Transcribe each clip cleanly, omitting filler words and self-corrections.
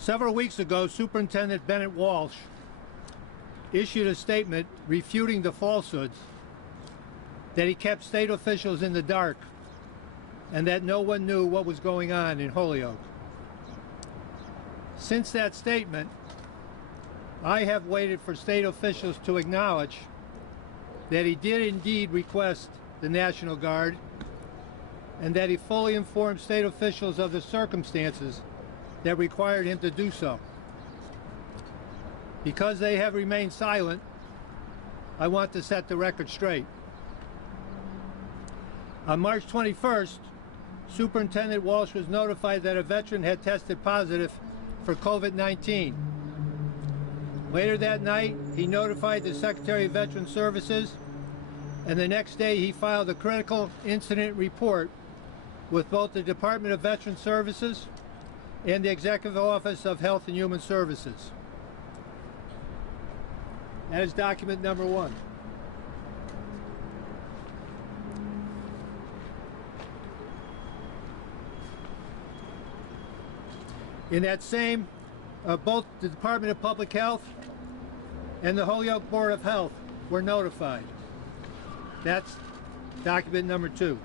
Several weeks ago, Superintendent Bennett Walsh issued a statement refuting the falsehoods that he kept state officials in the dark and that no one knew what was going on in Holyoke. Since that statement, I have waited for state officials to acknowledge that he did indeed request the National Guard and that he fully informed state officials of the circumstances that required him to do so. Because they have remained silent, I want to set the record straight. On March 21st, Superintendent Walsh was notified that a veteran had tested positive for COVID-19. Later that night, he notified the Secretary of Veterans Services, and the next day he filed a critical incident report with both the Department of Veterans Services and the Executive Office of Health and Human Services. That is document number 1. In that same, both the Department of Public Health and the Holyoke Board of Health were notified. That's document number 2.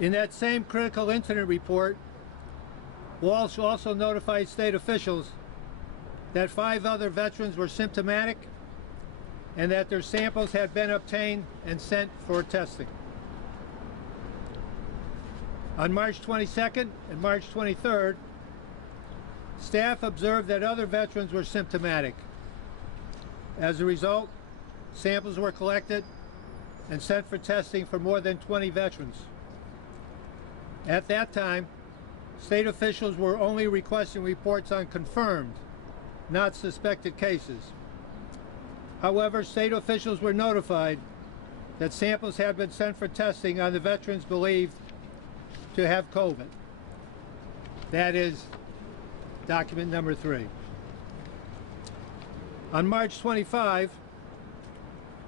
In that same critical incident report, Walsh also notified state officials that 5 other veterans were symptomatic and that their samples had been obtained and sent for testing. On March 22nd and March 23rd, staff observed that other veterans were symptomatic. As a result, samples were collected and sent for testing for more than 20 veterans. At that time, state officials were only requesting reports on confirmed, not suspected cases. However, state officials were notified that samples had been sent for testing on the veterans believed to have COVID. That is document number 3. On March 25,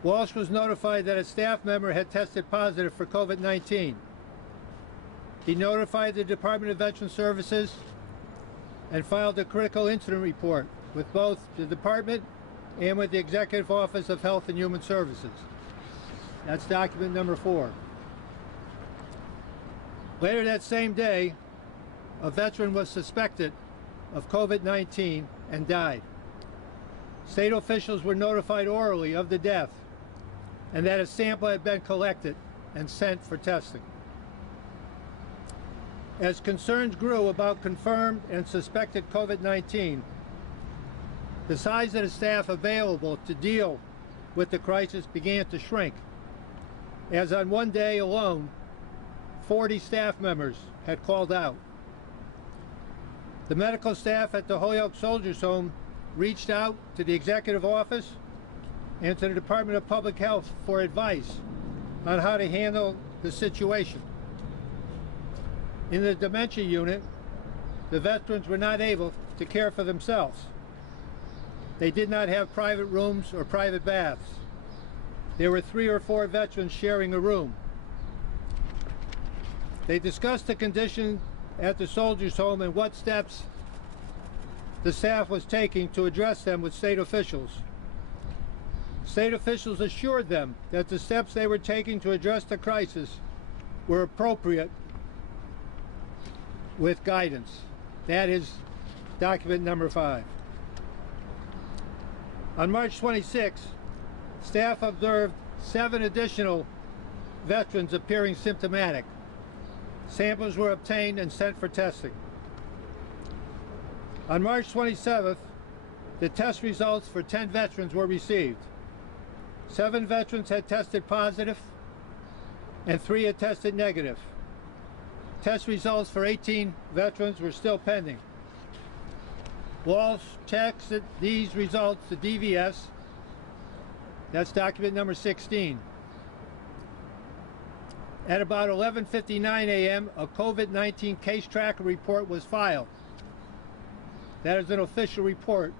Walsh was notified that a staff member had tested positive for COVID-19. He notified the Department of Veterans Services and filed a critical incident report with both the department and with the Executive Office of Health and Human Services. That's document number 4. Later that same day, a veteran was suspected of COVID-19 and died. State officials were notified orally of the death and that a sample had been collected and sent for testing. As concerns grew about confirmed and suspected COVID-19, the size of the staff available to deal with the crisis began to shrink, as on one day alone, 40 staff members had called out. The medical staff at the Holyoke Soldiers Home reached out to the Executive Office and to the Department of Public Health for advice on how to handle the situation. In the dementia unit, the veterans were not able to care for themselves. They did not have private rooms or private baths. There were 3 or 4 veterans sharing a room. They discussed the condition at the Soldiers Home and what steps the staff was taking to address them with state officials. State officials assured them that the steps they were taking to address the crisis were appropriate with guidance. That is document number 5. On March 26, staff observed 7 additional veterans appearing symptomatic. Samples were obtained and sent for testing. On March 27th, the test results for 10 veterans were received. 7 veterans had tested positive and 3 had tested negative. Test results for 18 veterans were still pending. Walsh texted these results to DVS. That's document number 16. At about 11:59 a.m., a COVID-19 case tracker report was filed. That is an official report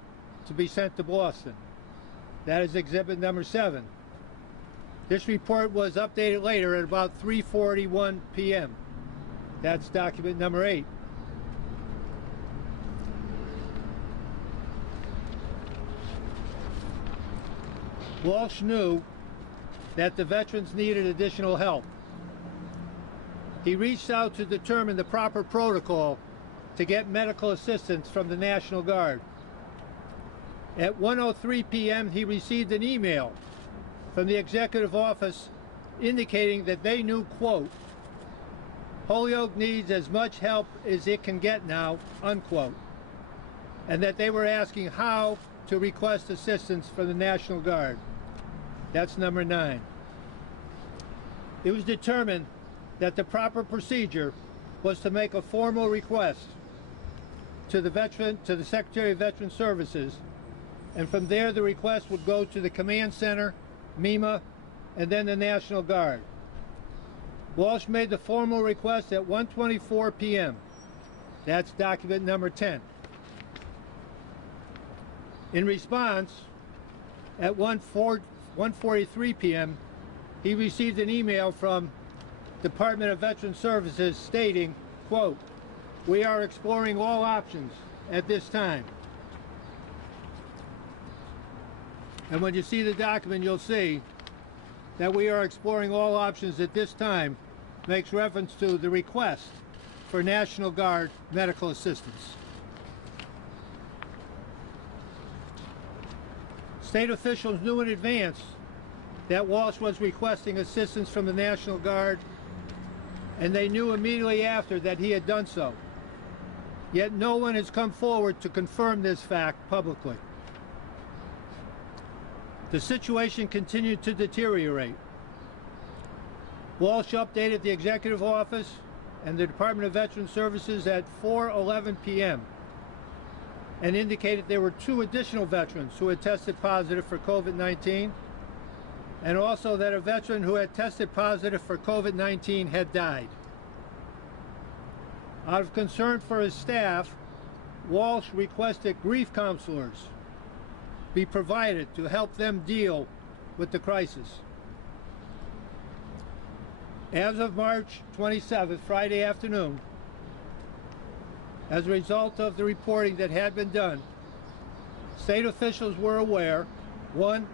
to be sent to Boston. That is exhibit number 7. This report was updated later at about 3:41 p.m. That's document number 8. Walsh knew that the veterans needed additional help. He reached out to determine the proper protocol to get medical assistance from the National Guard. At 1:03 p.m. he received an email from the executive office indicating that they knew, quote, Holyoke needs as much help as it can get now, unquote, and that they were asking how to request assistance from the National Guard. That's number 9. It was determined that the proper procedure was to make a formal request to the Secretary of Veteran Services, and from there the request would go to the Command Center, MEMA, and then the National Guard. Walsh made the formal request at 1:24 p.m. That's document number 10. In response, at 1:43 p.m., he received an email from Department of Veteran Services stating, quote, we are exploring all options at this time. And when you see the document, you'll see that we are exploring all options at this time makes reference to the request for National Guard medical assistance. State officials knew in advance that Walsh was requesting assistance from the National Guard, and they knew immediately after that he had done so. Yet no one has come forward to confirm this fact publicly. The situation continued to deteriorate. Walsh updated the Executive Office and the Department of Veteran Services at 4:11 p.m. and indicated there were 2 additional veterans who had tested positive for COVID-19, and also that a veteran who had tested positive for COVID-19 had died. Out of concern for his staff, Walsh requested grief counselors be provided to help them deal with the crisis. As of March 27th, Friday afternoon, as a result of the reporting that had been done, state officials were aware, 1,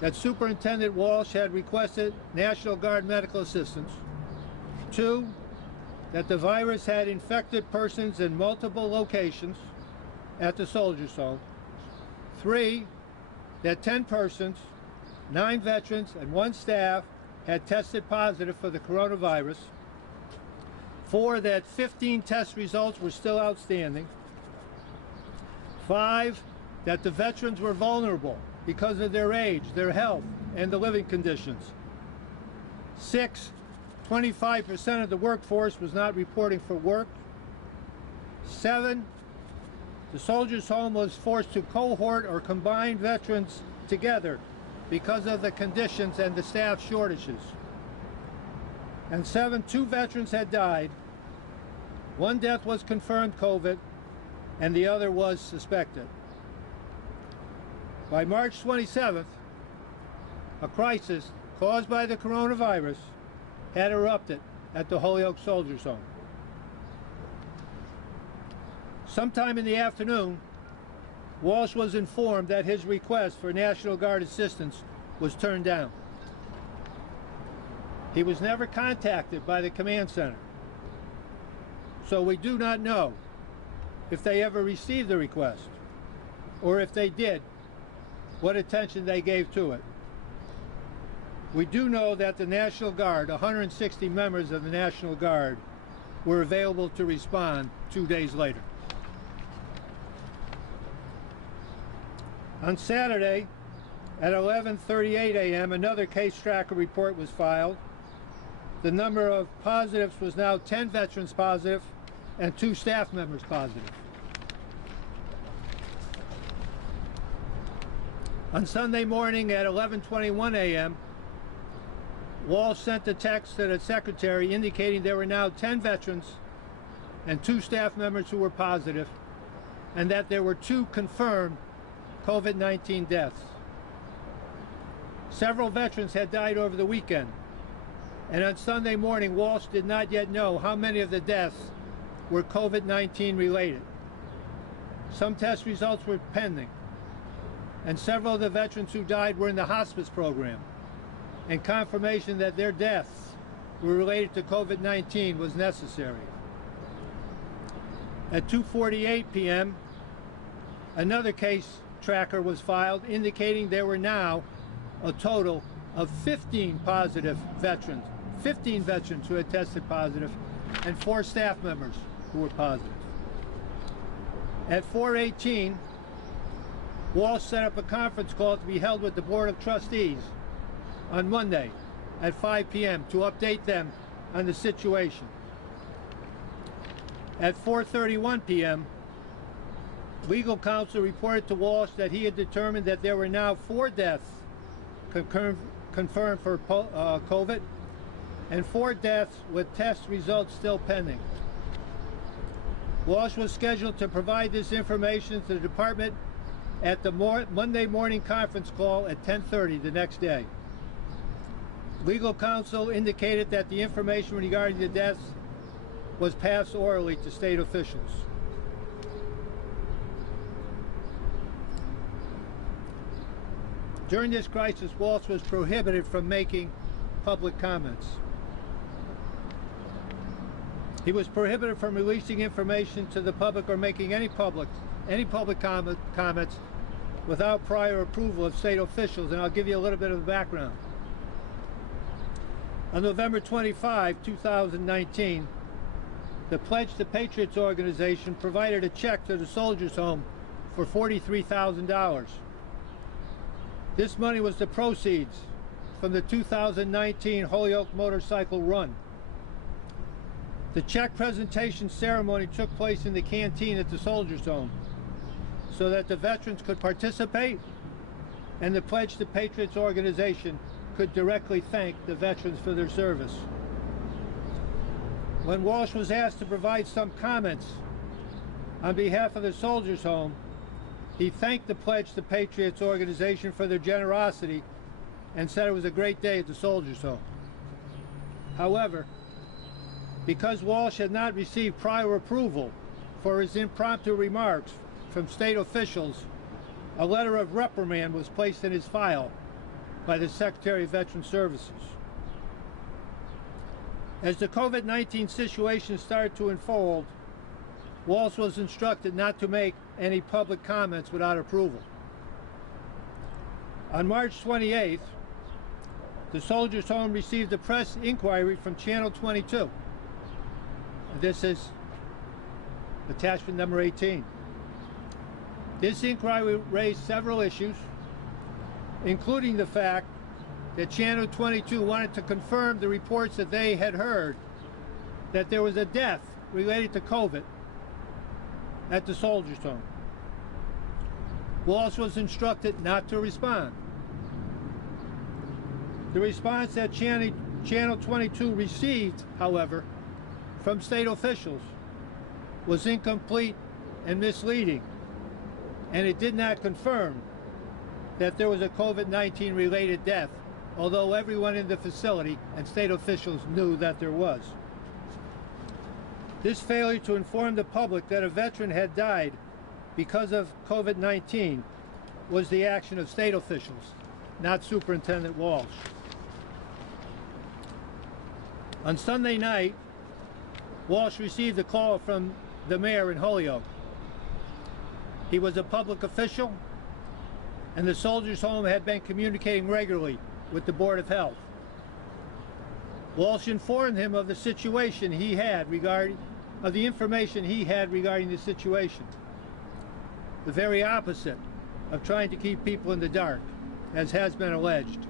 that Superintendent Walsh had requested National Guard medical assistance, 2, that the virus had infected persons in multiple locations at the Soldiers Home, 3, that 10 persons, 9 veterans, and 1 staff had tested positive for the coronavirus, 4, that 15 test results were still outstanding, 5, that the veterans were vulnerable because of their age, their health, and the living conditions, 6, 25% of the workforce was not reporting for work, 7, the Soldiers Home was forced to cohort or combine veterans together because of the conditions and the staff shortages. And 7, 2 veterans had died. 1 death was confirmed COVID, and the other was suspected. By March 27th, a crisis caused by the coronavirus had erupted at the Holyoke Soldiers Home. Sometime in the afternoon, Walsh was informed that his request for National Guard assistance was turned down. He was never contacted by the command center, so we do not know if they ever received the request, or if they did, what attention they gave to it. We do know that the National Guard, 160 members of the National Guard, were available to respond 2 days later. On Saturday, at 11:38 a.m., another case tracker report was filed. The number of positives was now 10 veterans positive and 2 staff members positive. On Sunday morning at 11:21 a.m., Walsh sent a text to the secretary indicating there were now 10 veterans and 2 staff members who were positive, and that there were 2 confirmed COVID-19 deaths. Several veterans had died over the weekend, and on Sunday morning, Walsh did not yet know how many of the deaths were COVID-19 related. Some test results were pending. and several of the veterans who died were in the hospice program, and confirmation that their deaths were related to COVID-19 was necessary. At 2:48 p.m., another case tracker was filed indicating there were now a total of 15 positive veterans, 15 veterans who had tested positive, and 4 staff members who were positive. At 4:18, Walsh set up a conference call to be held with the Board of Trustees on Monday at 5 p.m. to update them on the situation. At 4:31 p.m., legal counsel reported to Walsh that he had determined that there were now 4 deaths confirmed for COVID and 4 deaths with test results still pending. Walsh was scheduled to provide this information to the department at the Monday morning conference call at 10:30 the next day. Legal counsel indicated that the information regarding the deaths was passed orally to state officials. During this crisis, Walsh was prohibited from making public comments. He was prohibited from releasing information to the public or making any public comments without prior approval of state officials, and I'll give you a little bit of the background. On November 25, 2019, the Pledge to Patriots organization provided a check to the Soldiers Home for $43,000. This money was the proceeds from the 2019 Holyoke motorcycle run. The check presentation ceremony took place in the canteen at the Soldiers Home so that the veterans could participate and the Pledge to Patriots organization could directly thank the veterans for their service. When Walsh was asked to provide some comments on behalf of the Soldiers Home, he thanked the Pledge to Patriots organization for their generosity and said it was a great day at the Soldiers Home. However, because Walsh had not received prior approval for his impromptu remarks from state officials, a letter of reprimand was placed in his file by the Secretary of Veterans Services. As the COVID-19 situation started to unfold, Walsh was instructed not to make any public comments without approval. On March 28th, the Soldiers Home received a press inquiry from Channel 22. This is attachment number 18. This inquiry raised several issues, including the fact that Channel 22 wanted to confirm the reports that they had heard that there was a death related to COVID at the Soldiers Home. Walsh was instructed not to respond. The response that Channel 22 received, however, from state officials was incomplete and misleading, and it did not confirm that there was a COVID-19 related death, although everyone in the facility and state officials knew that there was. This failure to inform the public that a veteran had died because of COVID-19 was the action of state officials, not Superintendent Walsh. On Sunday night, Walsh received a call from the mayor in Holyoke. He was a public official, and the Soldiers Home had been communicating regularly with the Board of Health. Walsh informed him of the situation he had of the information he had regarding the situation. The very opposite of trying to keep people in the dark, as has been alleged.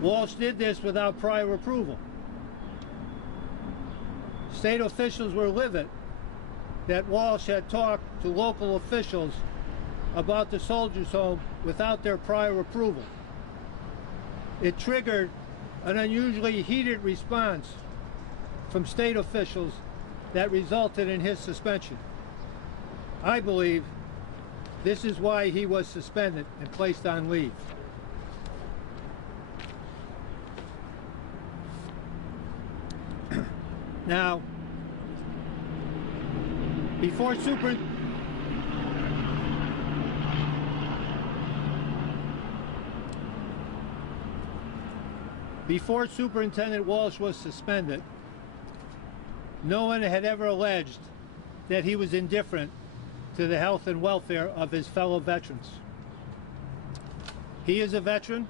Walsh did this without prior approval. State officials were livid that Walsh had talked to local officials about the Soldiers Home without their prior approval. It triggered an unusually heated response from state officials that resulted in his suspension. I believe this is why he was suspended and placed on leave. Now, before Before Superintendent Walsh was suspended, no one had ever alleged that he was indifferent to the health and welfare of his fellow veterans. He is a veteran,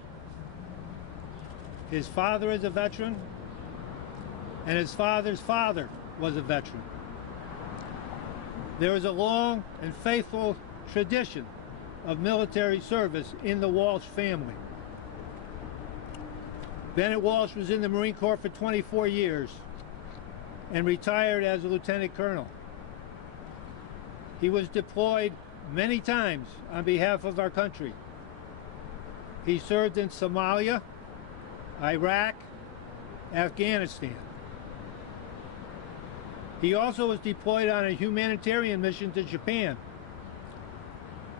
his father is a veteran, and his father's father was a veteran. There is a long and faithful tradition of military service in the Walsh family. Bennett Walsh was in the Marine Corps for 24 years and retired as a lieutenant colonel. He was deployed many times on behalf of our country. He served in Somalia, Iraq, Afghanistan. He also was deployed on a humanitarian mission to Japan.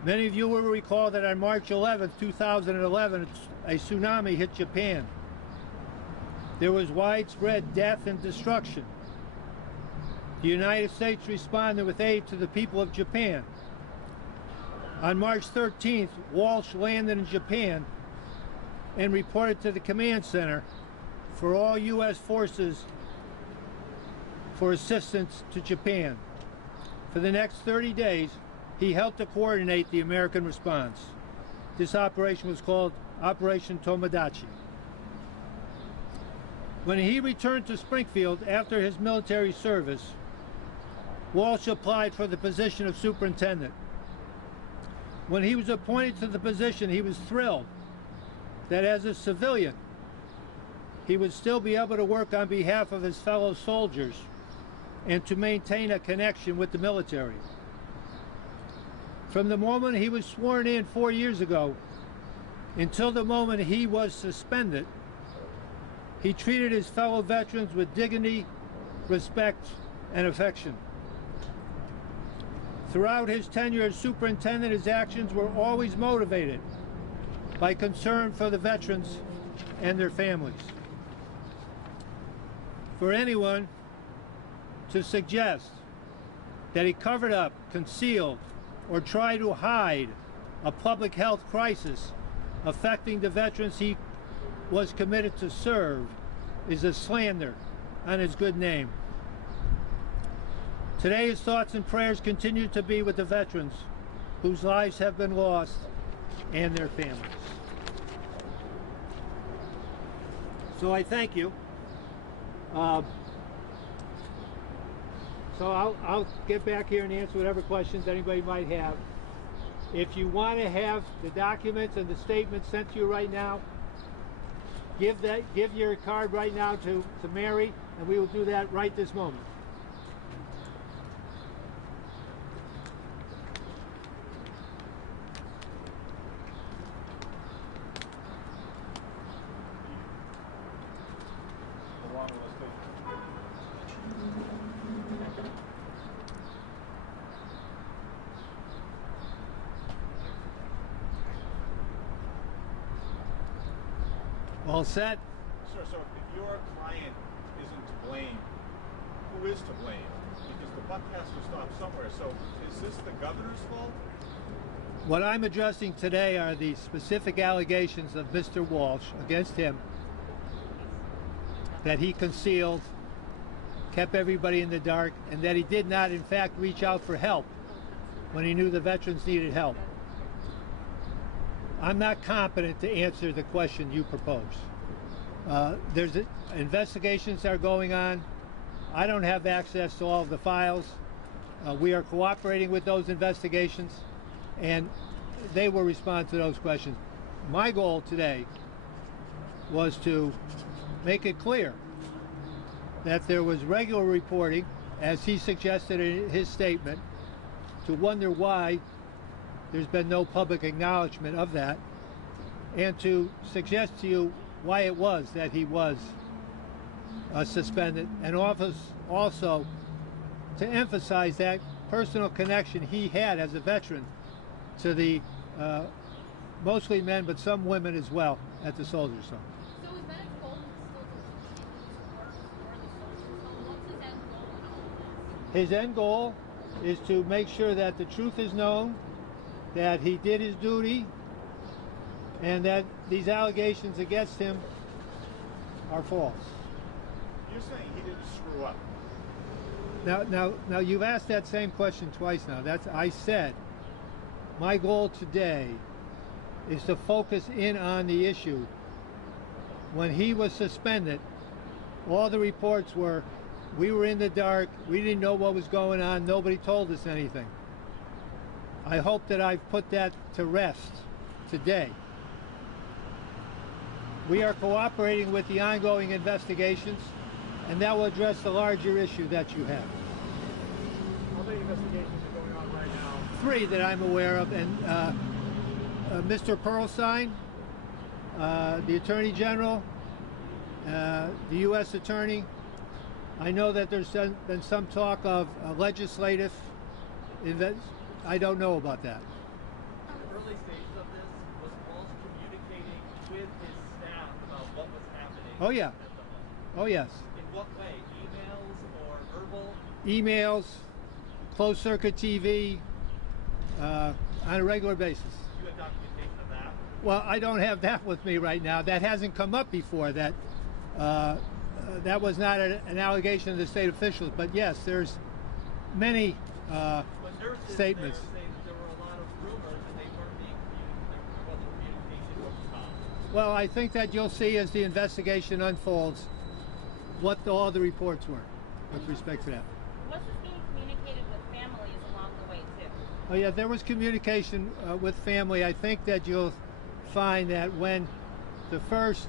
Many of you will recall that on March 11, 2011, a tsunami hit Japan. There was widespread death and destruction. The United States responded with aid to the people of Japan. On March 13th, Walsh landed in Japan and reported to the command center for all U.S. forces for assistance to Japan. For the next 30 days, he helped to coordinate the American response. This operation was called Operation Tomodachi. When he returned to Springfield after his military service, Walsh applied for the position of superintendent. When he was appointed to the position, he was thrilled that as a civilian, he would still be able to work on behalf of his fellow soldiers and to maintain a connection with the military. From the moment he was sworn in 4 years ago until the moment he was suspended, he treated his fellow veterans with dignity, respect, and affection. Throughout his tenure as superintendent, his actions were always motivated by concern for the veterans and their families. For anyone to suggest that he covered up, concealed, or tried to hide a public health crisis affecting the veterans he was committed to serve is a slander on his good name. Today, his thoughts and prayers continue to be with the veterans whose lives have been lost and their families. So I thank you. So I'll get back here and answer whatever questions anybody might have. If you want to have the documents and the statements sent to you right now, give your card right now to Mary, and we will do that right this moment. All set? Sir, so if your client isn't to blame, who is to blame? Because the buck has to stop somewhere. So is this the governor's fault? What I'm addressing today are the specific allegations of Mr. Walsh against him that he concealed, kept everybody in the dark, and that he did not, in fact, reach out for help when he knew the veterans needed help. I'm not competent to answer the question you propose. Investigations are going on. I don't have access to all of the files. We are cooperating with those investigations, and they will respond to those questions. My goal today was to make it clear that there was regular reporting, as he suggested in his statement, to wonder why there's been no public acknowledgement of that, and to suggest to you why it was that he was suspended, and also to emphasize that personal connection he had as a veteran to the mostly men, but some women as well, at the Soldiers Home. So is Bennett's goal still to support the Soldiers Home? What's his end goal in all this? His end goal is to make sure that the truth is known, that he did his duty, and that these allegations against him are false. You're saying he didn't screw up. Now you've asked that same question twice now. I said my goal today is to focus in on the issue. When he was suspended, all the reports were, we were in the dark, we didn't know what was going on, nobody told us anything. I hope that I've put that to rest today. We are cooperating with the ongoing investigations, and that will address the larger issue that you have. How many investigations are going on right now? 3 that I'm aware of, and Mr. Pearlstein, the Attorney General, the U.S. Attorney. I know that there's been some talk of legislative events. I don't know about that. In the early stages of this, was Walsh communicating with his staff about what was happening? Oh yeah. At the Oh yes. In what way? Emails or verbal? Emails, closed circuit TV, on a regular basis. Do you have documentation of that? Well, I don't have that with me right now. That hasn't come up before. That was not an allegation of the state officials. But yes, there's many statements. There were a lot of rumors that they weren't being communicated. There wasn't communication with Tom. Well, I think that you'll see as the investigation unfolds what all the reports were with respect to that. Was this being communicated with families along the way too? Oh yeah, there was communication with family. I think that you'll find that when the first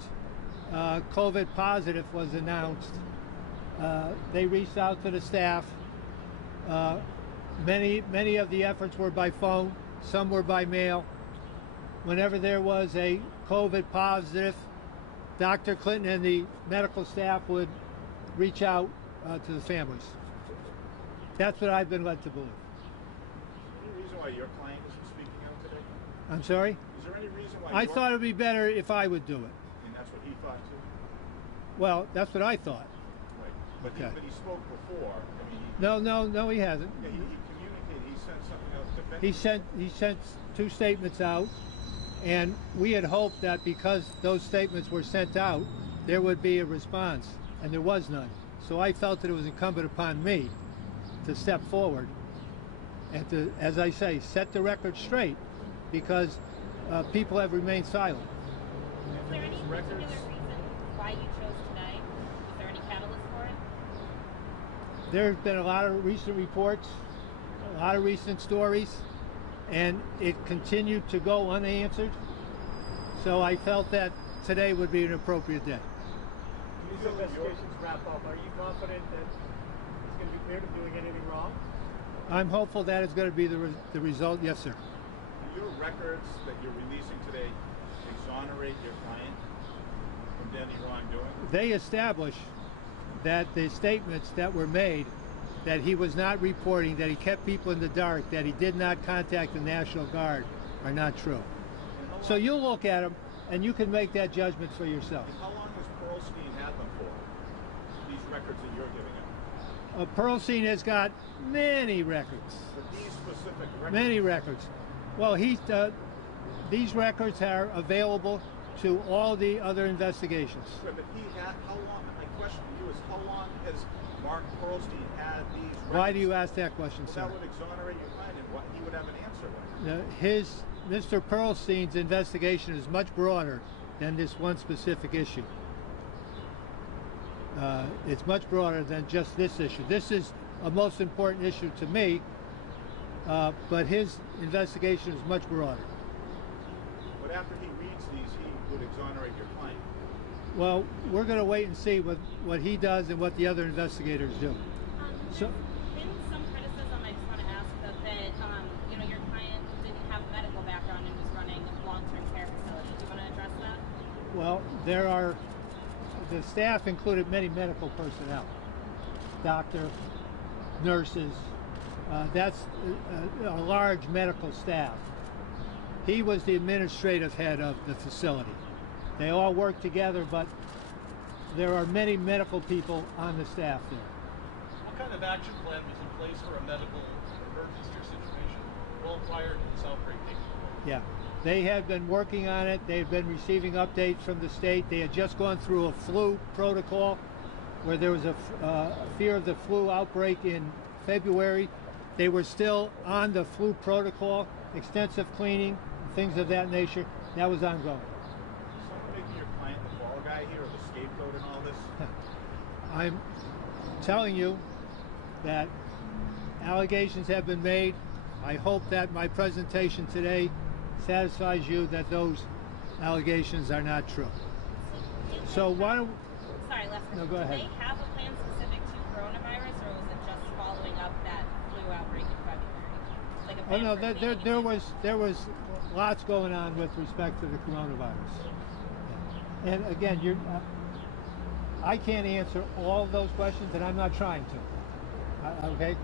COVID positive was announced, they reached out to the staff. Many of the efforts were by phone, some were by mail. Whenever there was a COVID positive, Dr. Clinton and the medical staff would reach out to the families. That's what I've been led to believe. Any reason why your client isn't speaking out today? I'm sorry? Is there any reason why I thought it would be better if I would do it. And that's what he thought too? Well, that's what I thought. Right. But, Okay. but he spoke before. I mean, No, he hasn't. yeah, he communicated. He sent something else to He sent 2 statements out, and we had hoped that because those statements were sent out, there would be a response, and there was none. So I felt that it was incumbent upon me to step forward and to, as I say, set the record straight, because people have remained silent. Was there any particular reason why you chose today? Was there any catalyst for it? There's been a lot of recent reports, a lot of recent stories, and it continued to go unanswered. So I felt that today would be an appropriate day. These investigations wrap up. Are you confident that he's going to be cleared of doing anything wrong? I'm hopeful that is going to be the result. Yes, sir. Do your records that you're releasing today exonerate your client from any wrongdoing? They establish that the statements that were made, that he was not reporting, that he kept people in the dark, that he did not contact the National Guard, are not true. So you'll look at them and you can make that judgment for yourself. How long has Pearlstein had them for? These records that you're giving him? Pearlstein has got many records. But these specific records? Many records. Well, these records are available to all the other investigations. Right, but he had, how long, my question to you is, how long has Mark Pearlstein had these records? Why do you ask that question, Well, sir? that would exonerate your client, and what he would have an answer with. Mr. Pearlstein's investigation is much broader than this one specific issue. It's much broader than just this issue. This is a most important issue to me, but his investigation is much broader. But after he reads these, he would exonerate your client. Well, we're going to wait and see what he does and what the other investigators do. So, There's been some criticism, I just want to ask, that your client didn't have a medical background and was running a long-term care facility. Do you want to address that? well, the staff included many medical personnel, doctor, nurses. That's a large medical staff. He was the administrative head of the facility. They all work together, but there are many medical people on the staff there. What kind of action plan was in place for a medical emergency or situation well prior to this outbreak taking place? Yeah. They had been working on it. They had been receiving updates from the state. They had just gone through a flu protocol where there was a fear of the flu outbreak in February. They were still on the flu protocol, extensive cleaning, things of that nature. That was ongoing. Is someone making your client the fall guy here, or the scapegoat in all this? I'm telling you that allegations have been made. I hope that my presentation today satisfies you that those allegations are not true. So why don't... Sorry, last question. No, go ahead. Do they have a plan specific to coronavirus, or was it just following up that flu outbreak in February? Like a Oh plan no, for there was lots going on with respect to the coronavirus. And again, I can't answer all of those questions, and I'm not trying to. Okay? All right.